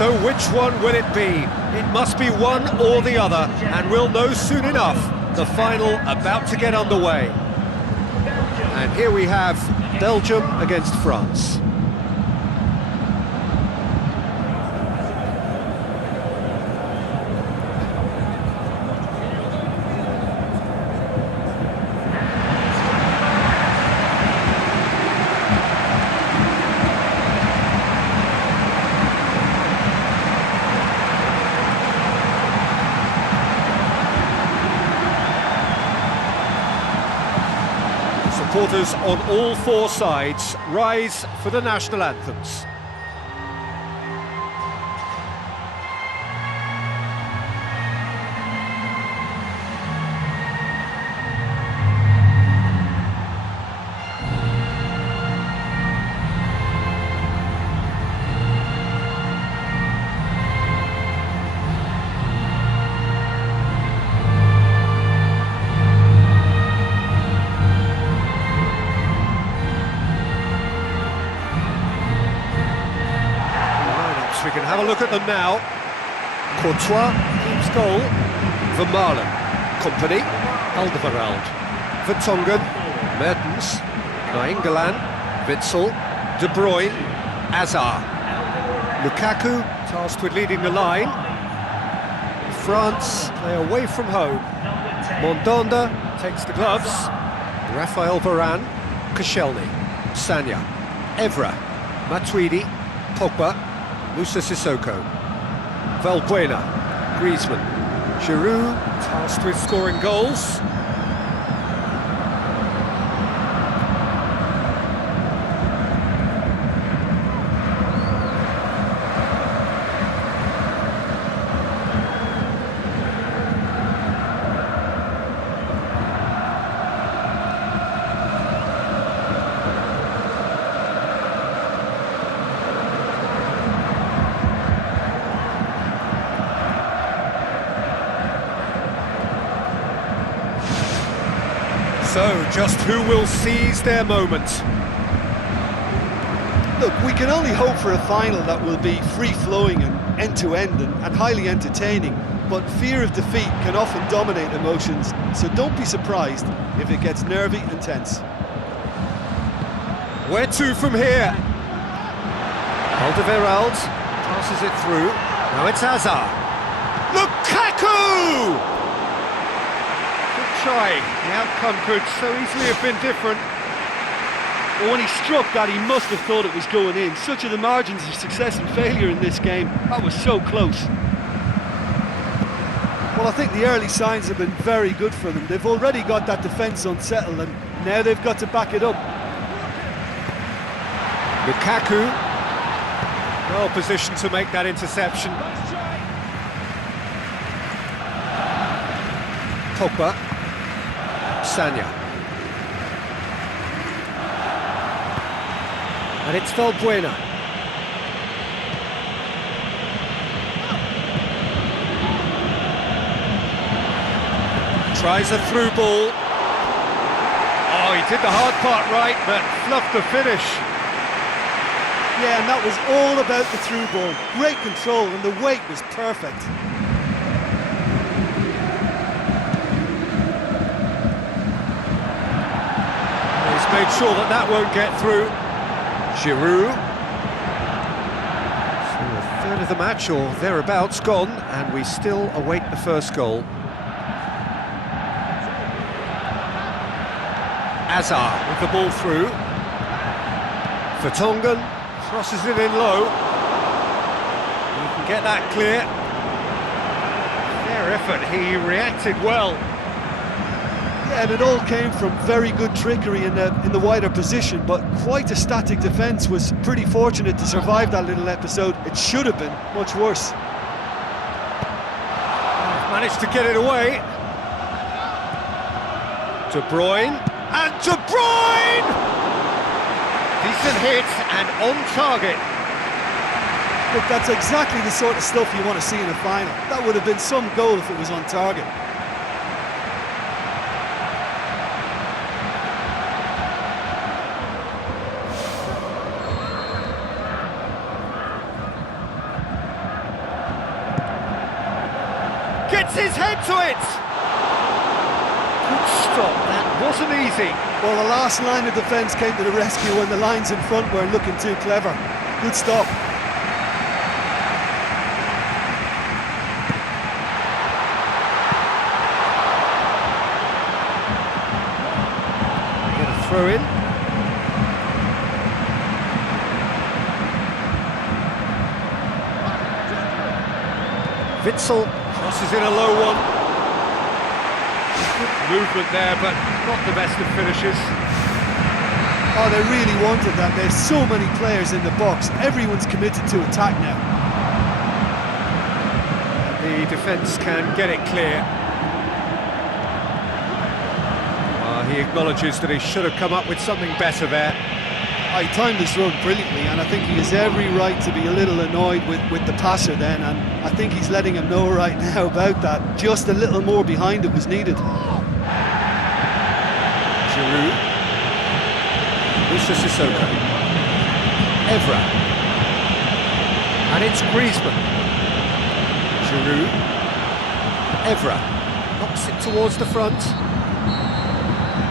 So which one will it be? It must be one or the other, and we'll know soon enough. The final about to get underway. And here we have Belgium against France. Supporters on all four sides rise for the national anthems. We can have a look at them now. Courtois keeps goal. Vermaelen, Company, Alderweireld, Vertonghen, Mertens, Nainggolan, Witsel, De Bruyne, Hazard. Lukaku tasked with leading the line. France play away from home. Mandanda takes the gloves. Raphael Varane, Koscielny, Sagna, Evra, Matuidi, Pogba, Moussa Sissoko, Valbuena, Griezmann, Giroud tasked with scoring goals. So, just who will seize their moment? Look, we can only hope for a final that will be free-flowing and end-to-end and highly entertaining, but fear of defeat can often dominate emotions, so don't be surprised if it gets nervy and tense. Where to from here? Alderweireld passes it through. Now it's Hazard. Lukaku! Try. The outcome could so easily have been different. But when he struck that, he must have thought it was going in. Such are the margins of success and failure in this game. That was so close. Well, I think the early signs have been very good for them. They've already got that defence unsettled, and now they've got to back it up. Lukaku, well positioned to make that interception. Pogba. Sagna. And it's Valbuena. Tries a through ball. Oh, he did the hard part right, but fluffed the finish. Yeah, and that was all about the through ball. Great control, and the weight was perfect. Made sure that that won't get through. Giroud. So a third of the match or thereabouts gone, and we still await the first goal. Hazard with the ball through. Vertonghen crosses it in low. He can get that clear. Fair effort, he reacted well. Yeah, and it all came from very good trickery in the wider position, but quite a static defence. Was pretty fortunate to survive that little episode. It should have been much worse. Managed to get it away. De Bruyne, and De Bruyne! Decent hit and on target. Look, that's exactly the sort of stuff you want to see in a final. That would have been some goal if it was on target. Gets his head to it! Good stop, that wasn't easy. Well, the last line of defence came to the rescue when the lines in front weren't looking too clever. Good stop. Get a throw in. Witsel crosses in a low one. Good movement there, but not the best of finishes. Oh, they really wanted that. There's so many players in the box. Everyone's committed to attack now. The defence can get it clear. He acknowledges that he should have come up with something better there. He timed his run brilliantly, and I think he has every right to be a little annoyed with the passer then, and I think he's letting him know right now about that. Just a little more behind it was needed. Giroud. Moussa Sissoko. Evra. And it's Griezmann. Giroud. Evra. Knocks it towards the front.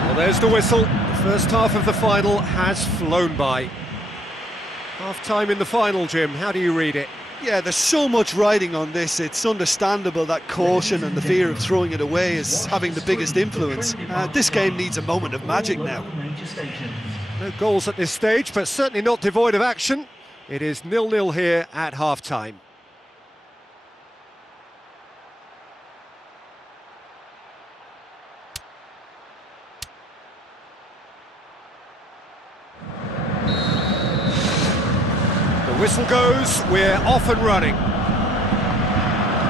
Well, there's the whistle. The first half of the final has flown by. Half-time in the final, Jim. How do you read it? Yeah, there's so much riding on this. It's understandable that caution and the fear of throwing it away is having the biggest influence. This game needs a moment of magic now. No goals at this stage, but certainly not devoid of action. It is 0-0 here at half-time. The whistle goes, we're off and running.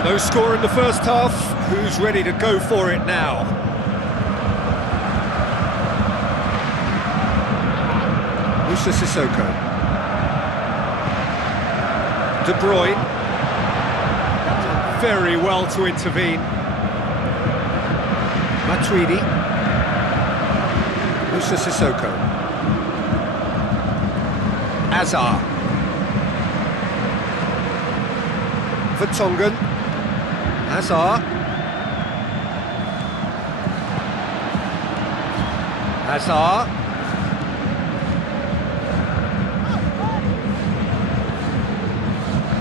No score in the first half, who's ready to go for it now? Moussa Sissoko. De Bruyne. Very well to intervene. Matuidi. Moussa Sissoko. Azar. Vertonghen. Hazard. Hazard.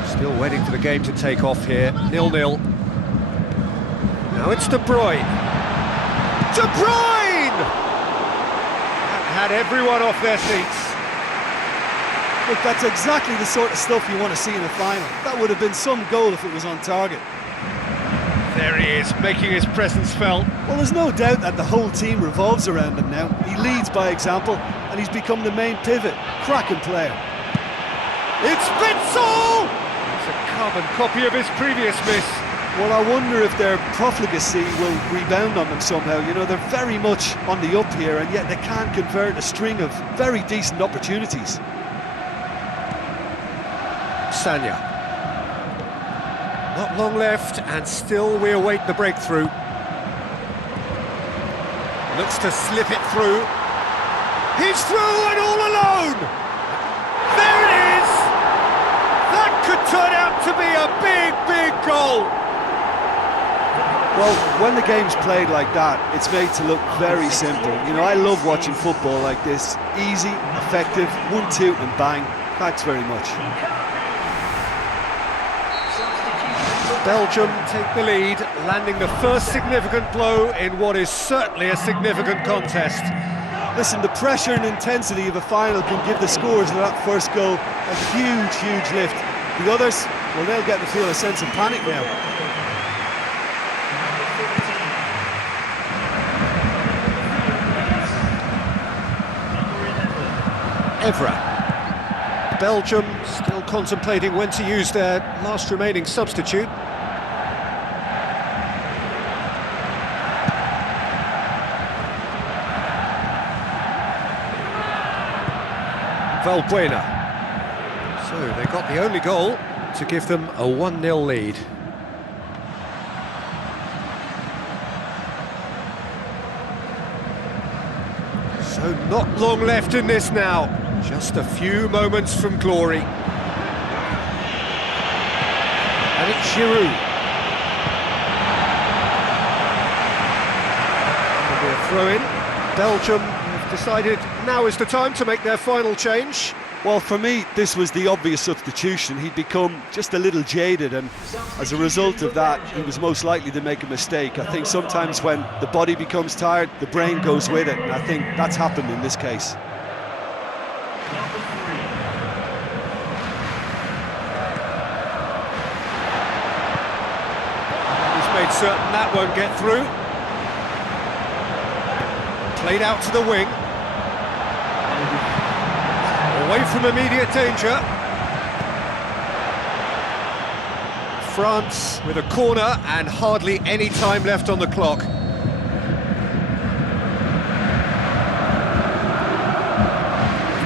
Still waiting for the game to take off here. 0-0. Now it's De Bruyne. De Bruyne! That had everyone off their seats. Look, that's exactly the sort of stuff you want to see in a final. That would have been some goal if it was on target. There he is, making his presence felt. Well, there's no doubt that the whole team revolves around him now. He leads by example, and he's become the main pivot. Cracking player. It's Witsel! It's a carbon copy of his previous miss. Well, I wonder if their profligacy will rebound on them somehow. You know, they're very much on the up here, and yet they can't convert a string of very decent opportunities. Sanya. Not long left, and still we await the breakthrough. Looks to slip it through. He's through and all alone! There it is! That could turn out to be a big, big goal! Well, when the game's played like that, it's made to look very simple. You know, I love watching football like this. Easy, effective, 1-2 and bang. Thanks very much. Belgium take the lead, landing the first significant blow in what is certainly a significant contest. Listen, the pressure and intensity of a final can give the scorers of that first goal a huge, huge lift. The others, well, they'll get to feel a sense of panic now. Evra. Belgium still contemplating when to use their last remaining substitute. Valbuena. So they got the only goal to give them a 1-0 lead. So not long left in this now. Just a few moments from glory. And it's Giroud. Throw in. Belgium have decided now is the time to make their final change. Well, for me, this was the obvious substitution. He'd become just a little jaded, and as a result of that, he was most likely to make a mistake. I think sometimes when the body becomes tired, the brain goes with it, and I think that's happened in this case. He's made certain that won't get through. Played out to the wing. Away from immediate danger. France with a corner and hardly any time left on the clock.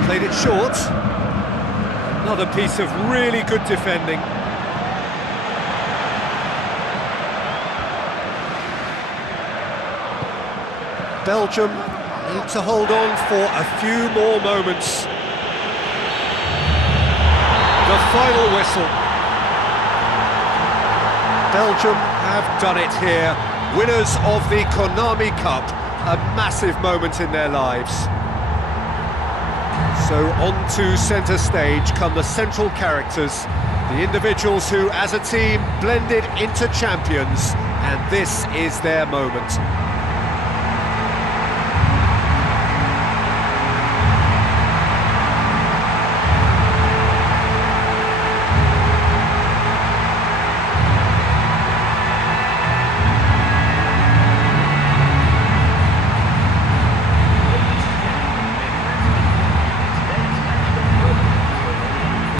Played it short. Another piece of really good defending. Belgium need to hold on for a few more moments. The final whistle. Belgium have done it here. Winners of the Konami Cup. A massive moment in their lives. So on to centre stage come the central characters, the individuals who, as a team, blended into champions, and this is their moment.